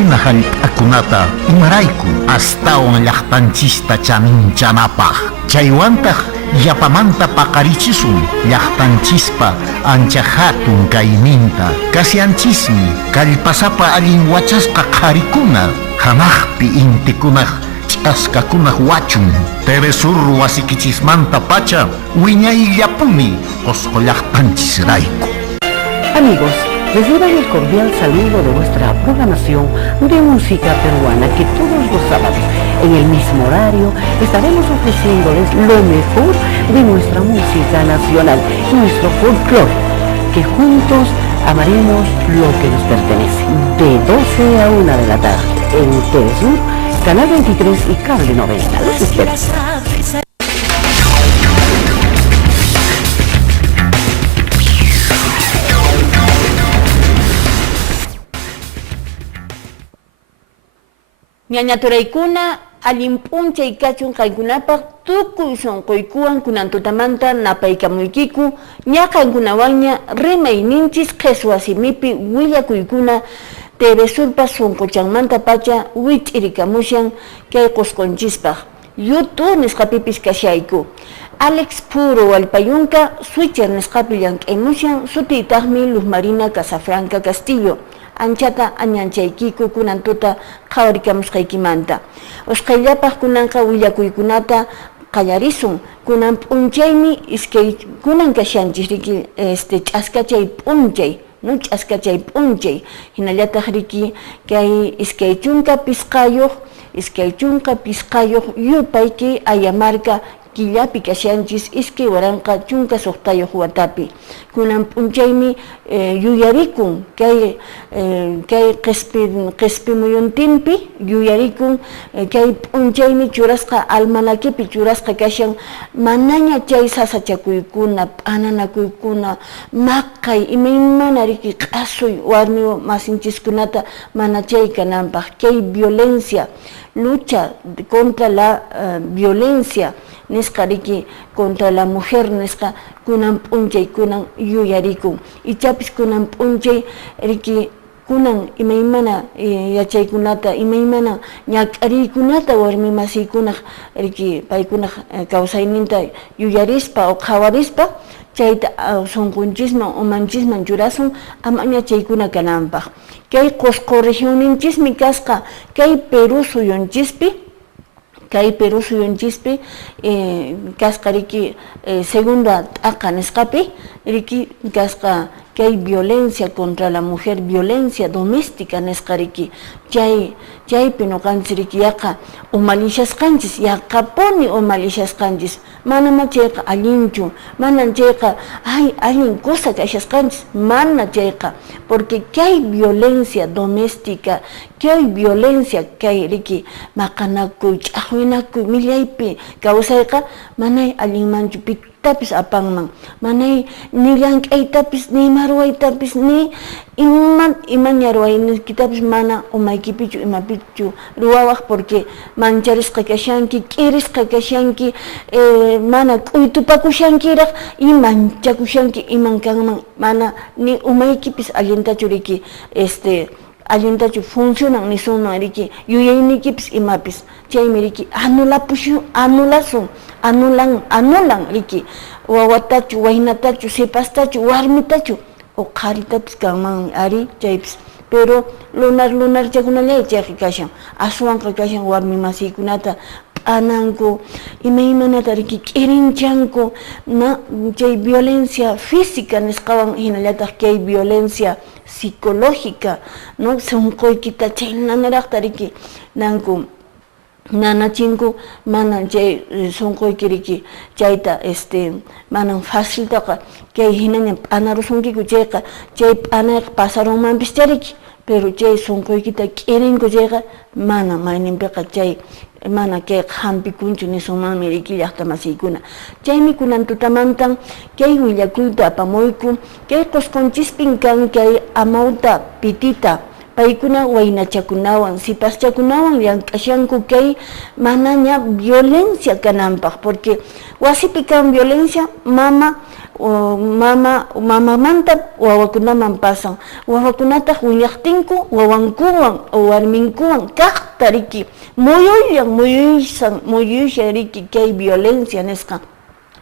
hina hallp'akunata imarayku astawan llaqtanchista chaninchanapaq. Chaywantaq yapamanta paqarichisun llaqtanchispa ancha hatun kayninta. Kasianchismi kallpasapa allin wachasqa qharikuna hanaqpi intikunaq ch'askakunaq wachun. Teresur wasikichismanta pacha wiñayllapuni qosqo llaqtanchisrayku. Amigos, reciban el cordial saludo de nuestra programación de música peruana, que todos los sábados en el mismo horario estaremos ofreciéndoles lo mejor de nuestra música nacional, nuestro folclore, que juntos amaremos lo que nos pertenece. De 12 a 1 de la tarde en Telesur, Canal 23 y Cable 90. Los espero. Ñañaturaykuna allinp'unchay kachun kaykunapaq tukuy sunquykuwan kunan tutamanta napaykamuykiku ñaqankunawanña rimayninchis qhichwa simipi willakuykuna Telesurpa sunquchanmanta pacha wich'irikamushan kay qusqunchispaq YouTube nisqapipis kashayku. Alex Puro Walpayunka Switcher nisqapi llank'aymushan sutiytaqmi Luz Marina Casafranca Castillo. Anchata añanchaykiku kunan tuta qhawarikamusqaykimanta. Usqhayllapaq kunanqa willakuykunata qallarisun. Kunan p'unchaymi iskay kunan kashanchis riki ch'askachay p'unchay, no ch'askachay p'unchay. Hinallataq riki kay iskay chunka pisqayuq yupayki ayamarka killapi kashanchis iskay waranqa chunka suqtayuq watapi. Kunan p'unchaymi yuyarikun kay q'ispimuyuntinpi yuyarikun kay p'unchaymi churasqa almanakipi churasqa kashan manaña chay sasachakuykuna, p'ananakuykuna, maqay imaymana riki q'asuy warmi masinchiskunata mana chay kananpaq. Kay violencia, lucha contra la violencia nisqa riki contra la mujer nisqa kunan p'unchay kunan yuyarikun. Ichapis kunan p'unchay riki kunan imaymana yachaykunata imaymana ñak'ariykunata warmi masiykunaq riki paykunaq kawsayninta yuyarispa o qhawarispa chayta sunqunchisman umanchisman churasun amaña chaykuna kananpaq. Kay Qusqu regionninchismi kasqa kay Perú suyunchispi kasqa riki segunda t'aqa nisqapi riki kasqa kay violencia contra la mujer, violencia doméstica nisqa riki chaypi nuqanchis riki yaqa umalishasqanchis, yaqapuni umalishasqanchis, manama chayqa allinchu, mana chayqa allin cosa kashasqanchis, mana chayqa, porque kay violencia doméstica, kay violencia kay riki maqanakuy, ch'aqwinakuy, millaypi kawsayqa manay allinmanchu pitapis apanman, manay ni llank'aytapis, ni marwaytapis, ni ima ñarwayniykitapis mana umaykipichu imapichu ruwawaq, porque mancharisqa kashanki, k'irisqa kashanki, mana k'uytupakushankiraq y manchakushanki iman kanman, mana ni umaykipis allintachu riki allintachu funcionan nisunman riki yuyaynikipis imapis. Chaymi riki anulan riki wawatachu, waynatachu, sipastachu, warmitachu o qharitapis kanman ari chaypis. Pero lunar chakunallay chayqa kashan, aswanqa kashan warmi masiykunata p'ananku, imaymanata riki k'irinchanku, chay violencia física nisqawan hinallataq kay violencia psicológica, no sunquykita chay nanaraqta riki nanku nanachinku mana chay sunquyki riki chayta manan faciltaqa kay hinaña p'anarusunkiku chayqa chay p'anayqa pasarunmanpis chariki, pero chay sunquykita k'irinku chayqa mana mayninpiqa chay mana kay hampikunchu nisunmanmi riki llaqta masiykuna. Chaymi kunan tutamantan kay willakuyta apamuyku, kay qusqunchispin kan kay amawta pitita paykuna waynachakunawan sipaschakunawan llank'ashanku kay manaña violencia kananpaq, porque wasipi kan violencia mamamanta wawakunaman pasan, wawakunataq willaqtinku wawankuwan o warminkuwan kaqta riki muyuyshan riki kay violencia nisqa,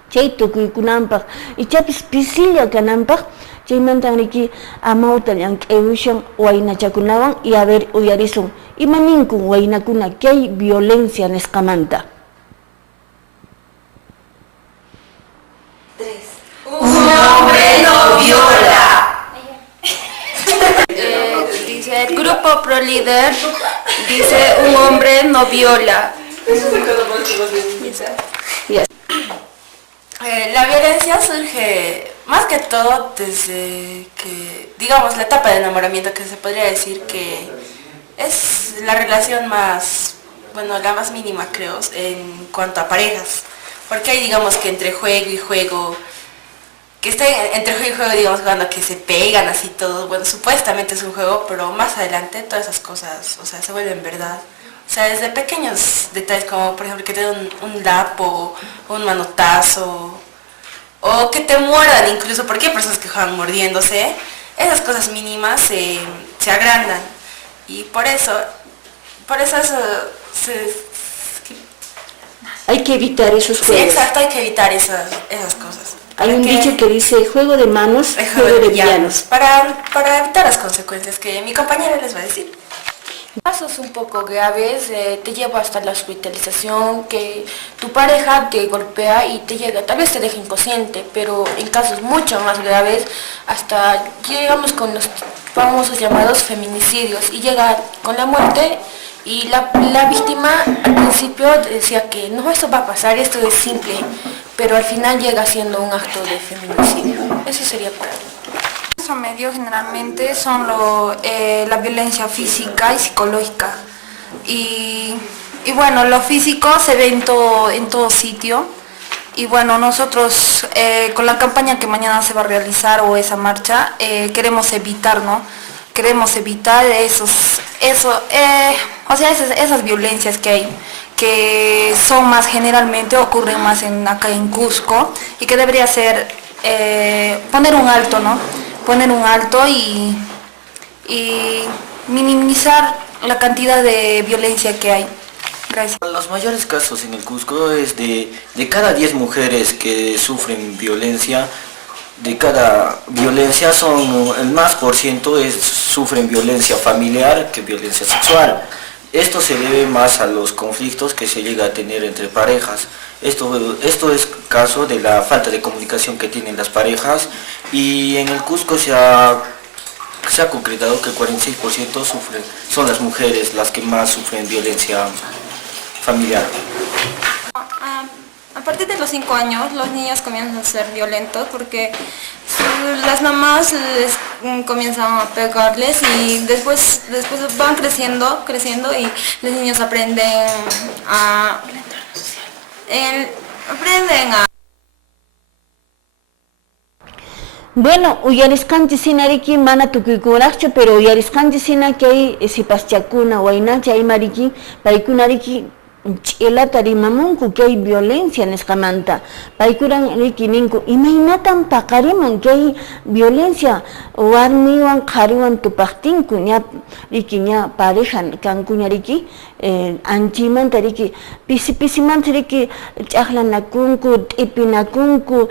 chay tukuykunanpaq ichapis pisilla kananpaq chaymantan riki amawta llank'ayushan waynachakunawan y a ver uyarisun imaninkun waynakuna kay violencia nisqamanta. Un hombre no viola. Dice el grupo Pro Líder, dice un hombre no viola. La violencia surge más que todo desde que, digamos, la etapa de enamoramiento, que se podría decir que es la relación más, bueno, la más mínima creo en cuanto a parejas, porque hay, digamos, que entre juego y juego, que estén entre juego y juego, digamos, cuando que se pegan así todos, bueno, supuestamente es un juego, pero más adelante todas esas cosas, o sea, se vuelven verdad. O sea, desde pequeños detalles como, por ejemplo, que te den un lapo, un manotazo, o que te muerdan incluso, porque hay personas que juegan mordiéndose, esas cosas mínimas se agrandan. Y por eso hay que evitar esos juegos. Sí, exacto, hay que evitar esas cosas. Hay un dicho que dice juego de manos, juego de villanos. Para evitar las consecuencias que mi compañera les va a decir. Casos un poco graves te lleva hasta la hospitalización, que tu pareja te golpea y te llega, tal vez te deja inconsciente, pero en casos mucho más graves hasta llegamos con los famosos llamados feminicidios y llega con la muerte. Y la víctima al principio decía que no, esto va a pasar, esto es simple, pero al final llega siendo un acto de feminicidio. Eso sería para mí. Nuestro medio generalmente son la violencia física y psicológica. Y bueno, lo físico se ve en todo sitio. Y bueno, nosotros con la campaña que mañana se va a realizar o esa marcha, queremos evitar, ¿no? Queremos evitar esas violencias que hay, que son más generalmente, ocurren más acá en Cusco, y que debería ser poner un alto, ¿no? Poner un alto y minimizar la cantidad de violencia que hay. Gracias. Los mayores casos en el Cusco es de cada 10 mujeres que sufren violencia, de cada violencia el más por ciento sufren violencia familiar que violencia sexual. Esto se debe más a los conflictos que se llega a tener entre parejas. Esto es caso de la falta de comunicación que tienen las parejas, y en el Cusco se ha concretado que el 46% son las mujeres las que más sufren violencia familiar. A partir de los 5 años los niños comienzan a ser violentos porque las mamás comienzan a pegarles, y después van creciendo y los niños aprenden a Bueno, uyarisqanchis riki mana tukuykunaqchu, pero uyarisqanchis que hay sipaschakuna waynacha hay mariki paykuna riki ch'ilata rimamunku que hay violencia nisqamanta. Paykuran riki ninku imaynatan paqarimun que hay violencia warmiwan qhariwan tupaqtinku ña riki ña pareja kankuña riki anchimanta riki pisimanta riki ch'aqlanakunku, t'ipinakunku,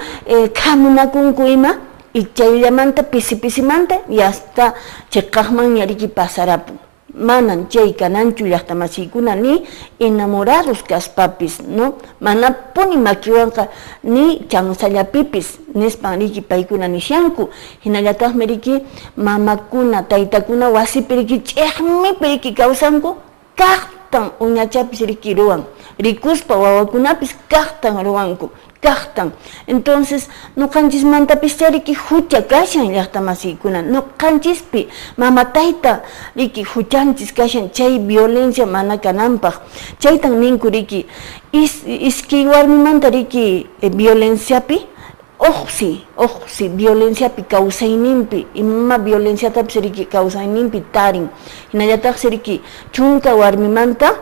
khamunakunku ima, y chayllamanta pisimanta y hasta chiqaqman riki pasarapu. Manan chay kananchu llaqtamasiykuna ni enamorados kaspapis, ¿no? Mana puni makiwanqa ni chansallapipis nispan riki paykuna nishanku. Hinallataqmi riki mamakuna, taytakuna wasipi riki ch'iqnipi riki kawsanku, kaqtan uñachapis riki ruwan, rikuspa wawakunapis kaqtan ruwanku, kaqtan. Entonces nuqanchismantapis riki hucha kashan llaqtamasiykuna, nuqanchispi mama tayta riki huchanchis kashan chay violencia mana kananpaq. Chaytan ninku riki iskay warmimanta riki violenciapi ojo, sí, violencia pi causainimpi, ima violencia tapsiriki causainimpi tarin. Hinayata siriki chunka warmimanta,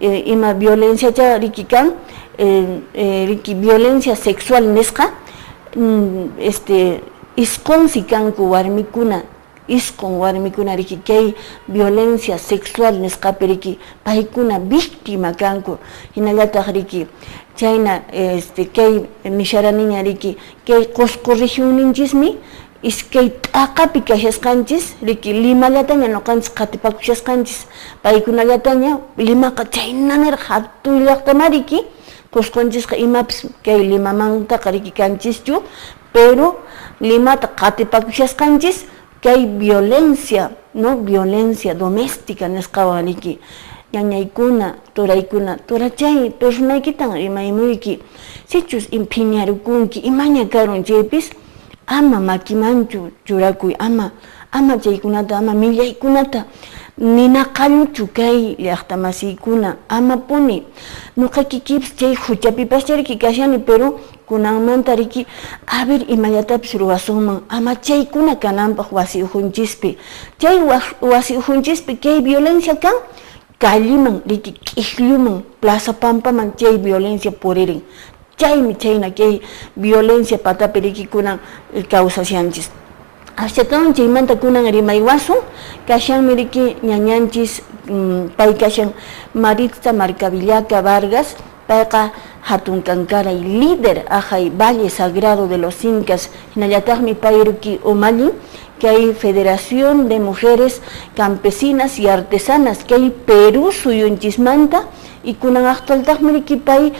ima violencia cha rikikan, riki violencia sexual nesqa, isqunsi kanku warmikuna, isqun warmikuna riki kay violencia sexual nisqapi riki paykuna víctima kanku. Hinallataq riki chayna kay misharaniña riki kay qusqu regionninchismi iskay t'aqapi kashasqanchis riki Limallataña nuqanchis qatipakushasqanchis paykunallataña Limaqa chaynanir hatun llaqtama riki qusqunchisqa imapis kay Limamantaqa riki kanchischu pero Limata qatipakushasqanchis kay violencia, no violencia doméstica nisqawan riki ñañaykuna, turachay personaykitan rimaymuyki sichus impiñarukunki imaña karun chaypis ama makimanchu churakuy, ama chaykunata, ama millaykunata ninaqalluchu kay llaqta masiykuna, ama puni nuqaykikipis chay huchapipascha riki kashani pero kunanmanta riki a ver imallatapis ruwasunman ama chaykuna kananpaq wasi ujunchispi chay wasi ujunchispi kay violencia kan calliman riki k'iklluman plaza pampaman chay violencia puririn chayna kay violencia patapi riki kunan causasyanchis ashtatawan chaymanta kunan rimaywasun kashanmi riki ñañanchis pay kashan Maritza Marcavillaca Vargas payqa hatun kankaray líder ajay Valle Sagrado de los Incas hinallataqmi pay ruki umalin kay Federación de Mujeres Campesinas y Artesanas kay Perú suyunchismanta y kunan actualtaqmi riki pay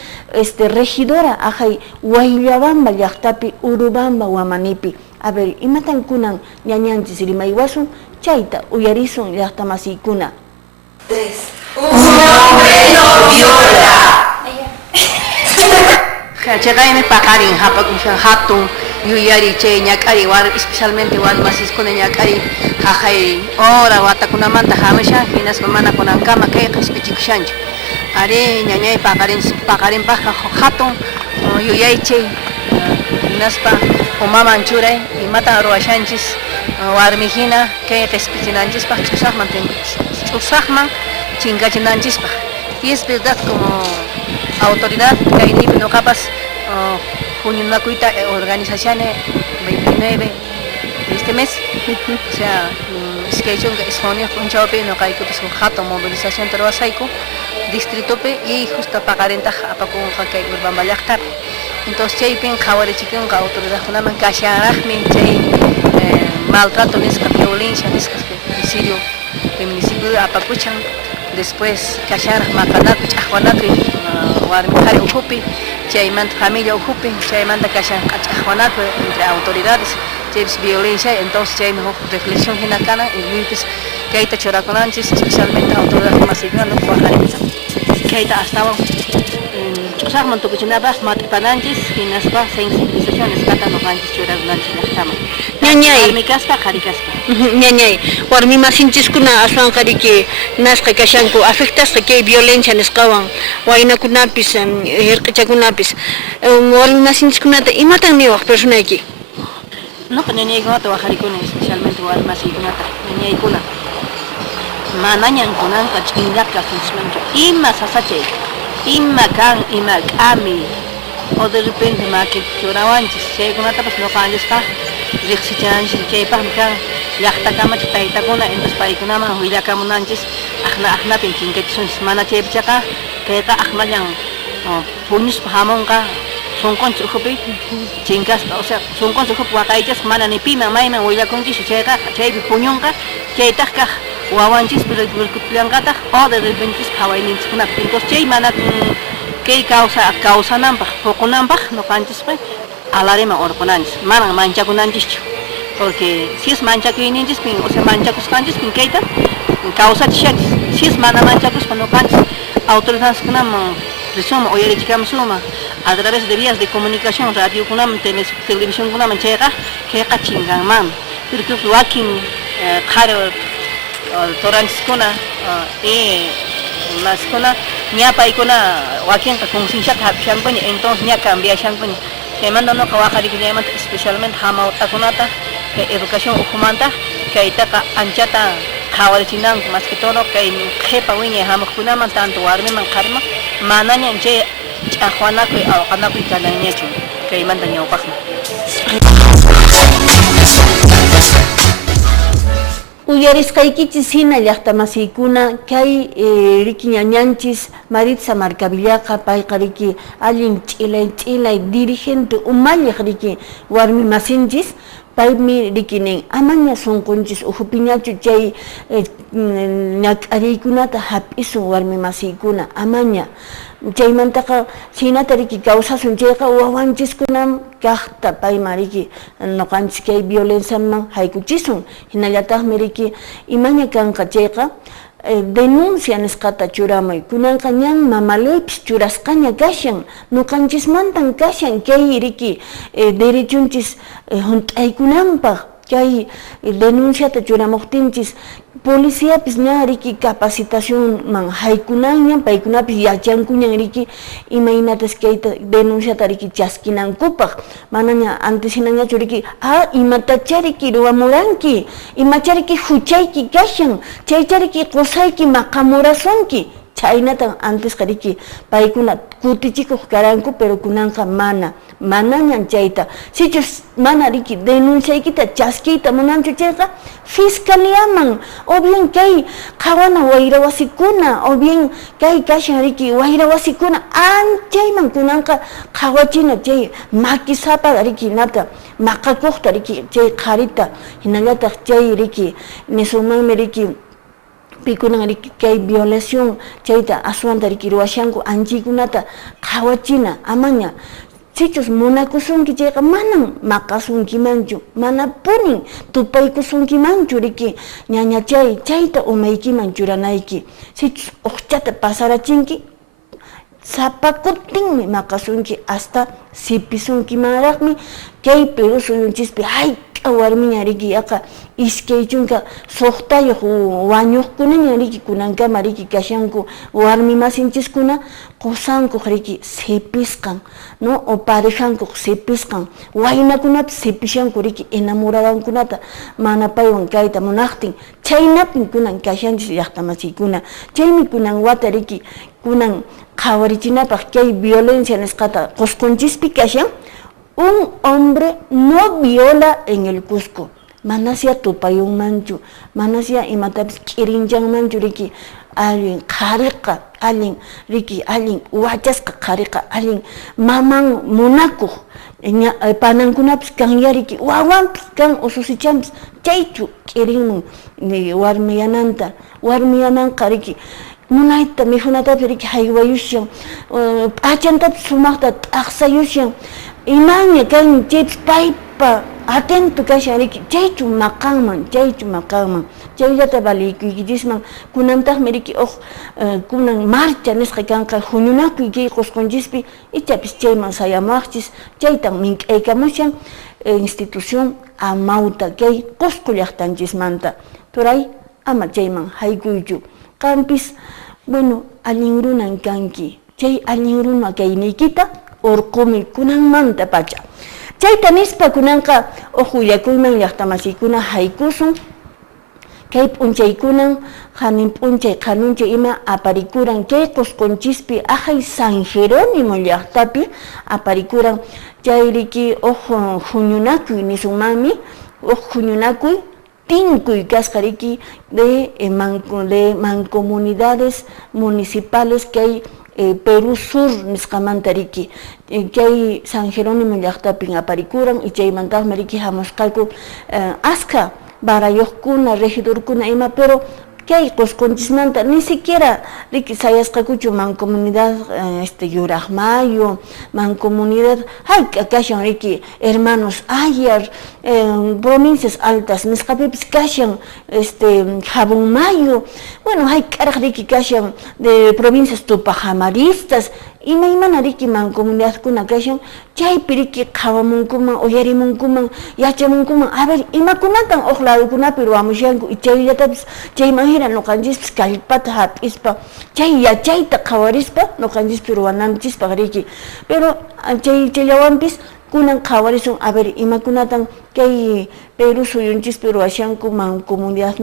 regidora ajay Huayllabamba llaqtapi Urubamba Huamanipi a ver imatan kunan ñañanchis rimaywasun chayta uyarisun llaqta masiykuna. 3. Un hombre no viola. Chayqaymi paqarin hapakushan hatun yuyari chay ñak'ari especialmente warmasiskuna ñak'ari qaqay hora watakunamanta hamishan hinaspa mana kunankama kayqa ispichikushanchu ari ñañay paqarinpaq hatun yuyay chay hinaspa umaman churay imata ruwashanchis warmijina kayqa ispichinanchispaq ch'usaqman chinkachinanchispaq y es verdad como autoridad kay nipi nuqapas junionakuyta organizaciones 29 de este mes o sea iskaychunqa junio punchawpi nuqaykupas hatun movilización tarwasayku distritopi y justo paqarintaq apakunqa kay Urubamba llaqtapi entonces chaypin qhawarichikunqa autoridadkunaman kasharaqmi chay maltrato nisqa violencia nisqa feminicidio apakuchan después kasharaq maqanapi ch'aqwanapi warmi qhari ukhupi chaymanta familia ukhupi chaymanta kashan q'ach'aqwanapi entre autoridades chaypis violencia entonces chaymi reflexión hina kana y ñuypis kayta churakunanchis especialmente autoridad masiykuna waqaripis kayta astawan ch'usaqman tukuchinapaq matipananchis hinaspa sensibilizaciones kata nuqanchis churarunanchis llaqtaman ñañay warmi kaspa qhari kaspa ñañay warmi masinchiskuna aswanqa riki nasqa kashanku afectasqa kay violencia nisqawan waynakunapis hirq'ichakunapis warmi masinchikkunata imatan niwaq personayki nuqa ñañaykunata waqharikuni especialmente warmi masiykunata ñañaykuna manañan kunanqa ch'inllaqa sunchmanchu ima sasachay ima kan ima k'ami o de repente maki churawanchis chaykunatapas nuqanchisqa riqsichanchis chaypaqmi kan llaqtakamach taytakuna entonces paykunaman willakamunanchis aqnapin chinkachishunchis mana chaypichaqa kayqa aqnallan puñuspa hamunqa sunqunchis ukhupi chinkaspa o sea sunqunchis ukhupi waqaychas mana ni piman mayman willakunchis chayqa chaypi puñunqa chaytaq kaq wawanchispi rikutillanqataq o de repente hawayninchikkunapi entonces chay mana kay kawsananpaq huqunanpaq nuqanchisqa alarima urqunanchis manan manchakunanchikchu porque si es manchakuyninchispin o sea manchakusqanchispin kayta kawsachishanchis si es mana manchakuspa nuqanchis autoridadeskunaman resumen uyarichikamusuma a través de vías de comunicación radiokunaman televisiónkunaman chayqa kayqa chinkanman pero wakin qhari toranchiskuna maskuna ña paykuna wakinqa conscienciata hapishanpuni entonces ña cambiashanpuni chaymanta no kawajarikullaymanta especialmente hamawt'akunata kay educación ukumanta kaytaqa anchata qhawarichinanku más que todo kay qhipa wiñay hamuqkunaman tanto warmiman qhariman manañan chay ch'aqwanakuy awqanakuy kananñachu kaymanta ñawpaqmi. Uyarisqaykichis hina llaqtamasiykuna kay riki ñañanchis Maritza Marcavillaqa payqa riki allin ch'ilay dirigente umalliq riki warmi masinchis paymi rikinin amaña sunqunchis uhupiñachu chay ñak'ariykunata hap'isun warmi masiykuna amaña chaymantaqa hinata riki kawsasun chayqa wawanchiskunam kaqta payma riki nuqanchis kay violenciaman haykuchisun hinallataqmi riki imaña kanqa chayqa denuncia nisqata churamuy kunanqa ñan mamaluypis churasqaña kashan nuqanchismantan kashan kay riki derechunchis hunt'aykunanpaq kay denunciata churamuqtinchis policíapis ña riki capacitación man haykunanñan paykunapis yachankuñan riki imaynatas kayta denunciata riki chaskinankupaq manaña antes hinañachu riki imatacha riki ruwamuranki imacha riki huchayki kashan chaycha riki qusayki maqamurasunki chaynatan antes riki paykuna kutichikuq karanku pero kunanqa manañan chayta sichus mana riki denunciaykita chaskiyta munanchu chayqa fiscaliaman o bien kay qhawana wayra wasikuna o bien kay kashan riki wayra wasikuna anchayman kunanqa qhawachina chay makisapa riki nata maqakuqta riki chay qharita hinallataq chay riki nisunmanmi riki pikunan riki kay violación chayta aswanta riki ruwashanku anchiykunata qhawachina amaña sichus munakusunki chayqa manan maqasunkimanchu mana punin tupaykusunkimanchu riki ñañachay chayta umaykiman churanayki sichus uqchata pasarachinki sapakutinmi maqasunki hasta sipisunkimanraqmi kay Perú suyunchispi hayk'a warmiña riki yaqa iskaychunka suqtayuq wañuqkunaña riki kunankama riki kashanku warmi masinchiskuna qusankuq riki sipisqan no o parejankuq sipisqan waynakunata sipishanku riki enamoradankunata mana paywan kayta munaqtin chaynapin kunan kashanchis llaqtamasiykuna chaymi kunan wata riki kunan qhawarichinapaq kay violencia nisqata qusqunchishpi kashan un hombre no viola en el Cusco manasya tupayunmanchu manasya imatapis k'irinchanmanchu riki allin qhariqa allin riki allin wachasqa qhariqa allin maman munakuq panankunapis kanya riki wawanpis kan ususichanpis chaychu k'irinman warmiyananqa riki munayta mijunatapi riki haywayushan p'achantapis sumaqta t'aqsayushan imaña kan chaypis paypa atento kashan riki chaychu maqanman chayllata valikuykichisman kunantaqmi riki kunan marcha nisqa kanqa huñunakuy kay qusqunchishpi ichapis chayman sayamaqchis chaytan mink'aykamushan institución amawta kay Qusqu llaqtanchismanta turay ama chayman haykuychu qampis bueno allin runan kanki chay allin runa kayniykita urqumi kunanmanta pacha chayta nispa kunanqa uquyakuyman llaqtamasiykuna haykusun kay p'unchaykunan hanin p'unchay qhanunchay ima aparikuran kay Qusqunchishpi ajay San Jerónimo llaqtapi aparikuran chay riki huñunakuy nisunmanmi huñunakuy tinkuy kasqa riki de mancomunidades municipales kay Perú Sur nisqamanta riki kay San Jerónimo llaqtapin aparikuran y chaymantaqmi riki hamusqaku askha barayuqkuna regidorkuna ima pero kay Qusqunchishmanta ni siquiera riki sayasqakuchu mancomunidad Yuraqmayo mancomunidad hayk'a kashan riki hermanos Ayar provincias altas nisqapipis kashan Jabunmayo bueno hayk'araq riki kashan de provincias tupajamaristas imaymana riki mancomunidadkuna kashan chaypi riki qhawamunkuman uyarimunkuman yachamunkuman a ver imakunatan huk ladokunapi ruwamushanku y chayllatapis chayman hina nuqanchispis kallpata hap'ispa chay yachayta qhawarispa nuqanchispis ruwananchispaq riki pero chayllawanpis kunan qhawarisun a ver imakunatan kay Perú suyunchis Peruashanku mancomunidad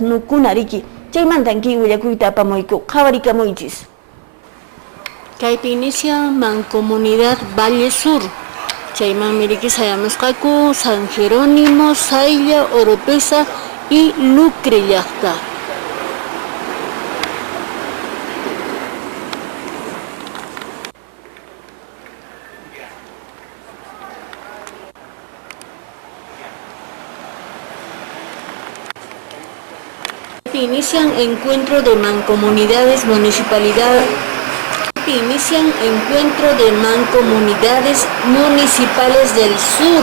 nukuna riki chaymantanki willakuyta apamunayku qhawarikamunchis. Kaypi inicia Mancomunidad Valle Sur. Chayman miriki sayamusqaku San Jerónimo, Saylla, Oropesa y Lucre llaqta. Inician encuentro de mancomunidades municipalidad. Inician encuentro de mancomunidades municipales del sur.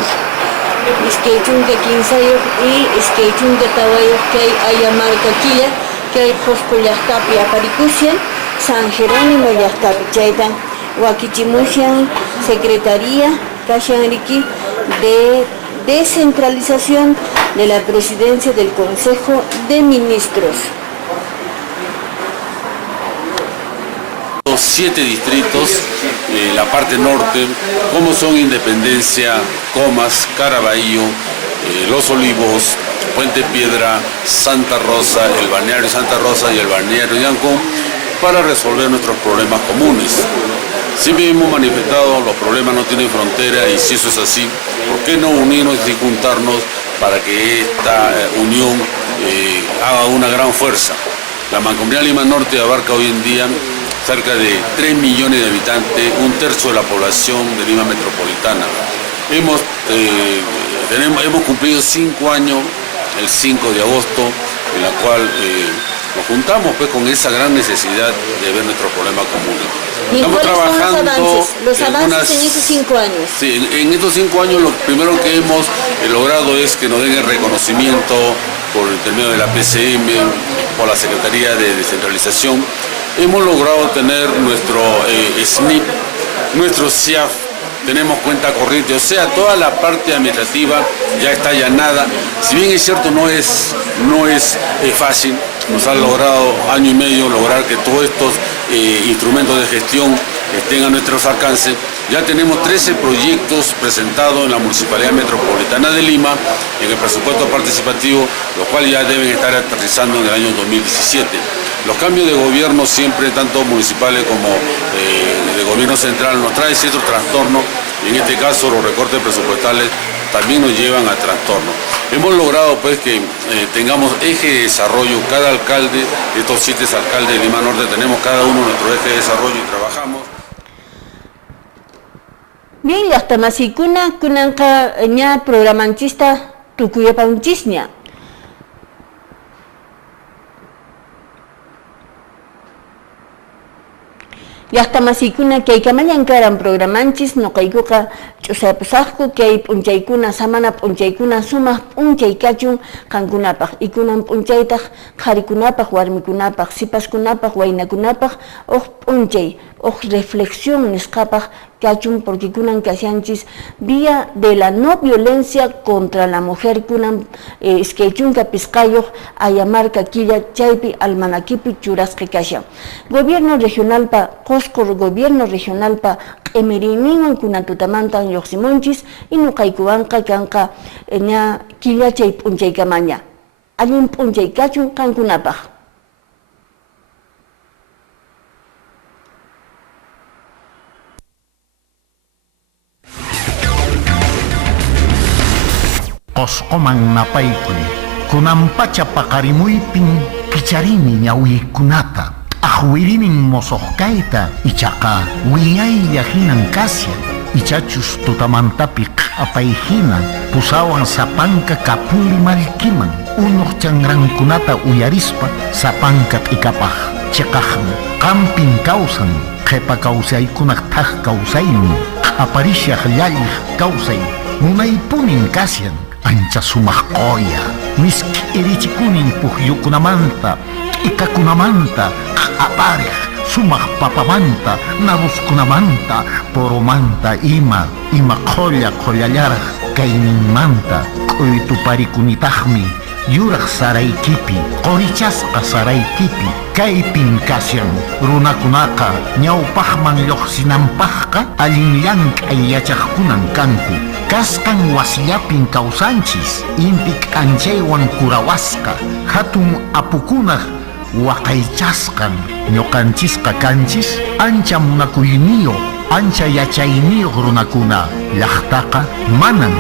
Isquechunga Quinsayo y Isquechunga Tawayo que hay Ayamarca Quilla, que hay Cosco Yahtapi Aparicusian, San Jerónimo Yahtapi Chaitan, Huaquichimusian, Secretaría, Kashanriki de Descentralización de la Presidencia del Consejo de Ministros. Los 7 distritos, la parte norte, como son Independencia, Comas, Caraballo, Los Olivos, Puente Piedra, Santa Rosa, el balneario Santa Rosa y el balneario Yancón, para resolver nuestros problemas comunes. Siempre hemos manifestado los problemas no tienen frontera y si eso es así, ¿por qué no unirnos y juntarnos para que esta unión haga una gran fuerza? La Mancomunidad Lima Norte abarca hoy en día cerca de 3 millones de habitantes, un tercio de la población de Lima Metropolitana. Hemos cumplido 5 años, el 5 de agosto, en la cual nos juntamos pues, con esa gran necesidad de ver nuestros problemas comunes. Estamos trabajando los avances en estos 5 años. Sí, en estos 5 años lo primero que hemos logrado es que nos den el reconocimiento por intermedio de la PCM, por la Secretaría de Descentralización. Hemos logrado tener nuestro SNIP, nuestro CIAF, tenemos cuenta corriente, o sea, toda la parte administrativa ya está allanada. Si bien es cierto, no es fácil, nos ha logrado año y medio lograr que todos estos instrumentos de gestión estén a nuestros alcances. Ya tenemos 13 proyectos presentados en la Municipalidad Metropolitana de Lima en el presupuesto participativo, los cuales ya deben estar aterrizando en el año 2017. Los cambios de gobierno siempre, tanto municipales como de gobierno central, nos traen ciertos trastornos y en este caso los recortes presupuestales también nos llevan a trastornos. Hemos logrado pues que tengamos eje de desarrollo, cada alcalde, estos 7 alcaldes de Lima Norte, tenemos cada uno nuestro eje de desarrollo y trabajamos. Bien, hasta masikuna kunanka ña programanchista tukuyapanchisña. Yahta masikuna que hay kamayankaran programanchis no kaikuka chusapusajku que hay punchaykuna samana punchaykuna sumas punchaykachun kankunapaj ikunan punchaytaj qharikunapaj warmikunapaj sipaskunapaj waynakunapaj punchay reflexión nisqapaj kachun porque kunan kashanchis vía de la no violencia contra la mujer kunan iskaychunka pisqayoq ayamarka killa chaypi almanakipi churasqa kashan gobierno regional pa Cosco gobierno regional pa emeriniwan kunatutamantan yoqsimunchis y nuqaykuwanqa kanqa ña killachay p'unchaykamaña allin p'unchaykachun kankunapaq. Qosqoman napaykuy kunampacha paqarimuypin kicharini ñawiykunata ahwirimin mosoqkayta ichaqa wiyaylla hinan kasyan ichachus tutamantapi q'apay hina pusawan sapanka kapuli malkiman unuq chanrankunata uyarispa sapanka t'ikapaq chiqaqmi qampin kawsan qhipa kawsaykunaq thaq kawsaymi q'aparishaq llalliq kawsay munaypunin kasyan ancha sumaq qoya miski irichikunin puqyukunamanta ikakunamanta q'apariq sumaq papamanta nabuskunamanta poromanta ima qolla qollallaraq kayninmanta q'uytuparikunitaqmi yuraq saraykipi, qorichasqa saraykipi, kaypin kasyan runakunaqa ñawpaqman lluqsinanpaqqa allin llank'ay yachaqkunan kanku. Kasqan wasiyapin kawsanchis, inti k'anchaywan kurawasqa, hatun apukunaq waqaychasqan ñuqanchisqa kanchis ancha munakuyniyuq, ancha yachayniyuq runakuna. Llaqtaqa manan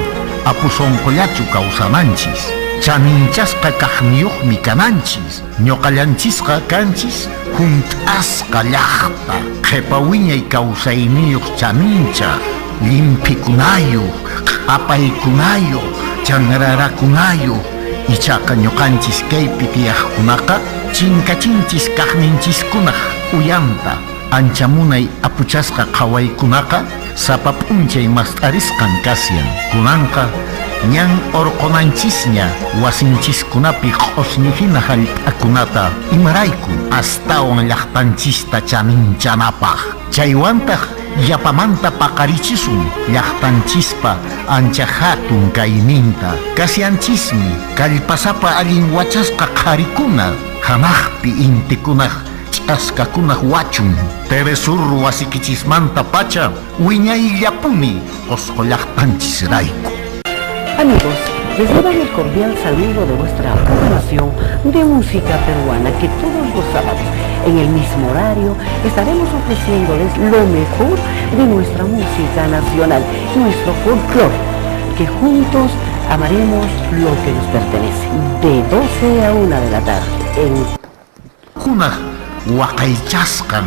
apusonqollachu kawsananchis, chaninchasqa kaqniyuqmi kananchis. Ñuqallanchisqa kanchis hunt'asqa llaqta, qhipa wiñay kawsayniyuq chanincha, limpikunayuq, q'apaykunayuq, chanrarakunayuq. Ichaqa ñuqanchis kaypi tiyaqkunaqa chinkachinchis kaqninchiskunaq uyanta. Ancha munay apuchasqa qhawaykunaqa sapa p'unchay mast'arisqan kasyan. Kunanqa ñan orqonanchisña wasinchiskunapi q'usnihina hallp'akunata imarayku astawan llaqtanchista chaninchanapaq. Chaywantaq yapamanta paqarichisun llaqtanchispa ancha hatun kayninta. Kasyanchismi kallpasapa allin wachasqa qharikuna, hanaqpi intikunaq ch'askakunaq wachun. Teresur wasikichismanta pacha wiñayllapuni qusqu llaqtanchisrayku. Amigos, reciban el cordial saludo de nuestra programación de música peruana, que todos los sábados en el mismo horario estaremos ofreciéndoles lo mejor de nuestra música nacional, nuestro folclore, que juntos amaremos lo que nos pertenece, de 12 a 1 de la tarde en Kunaq waqaychasqan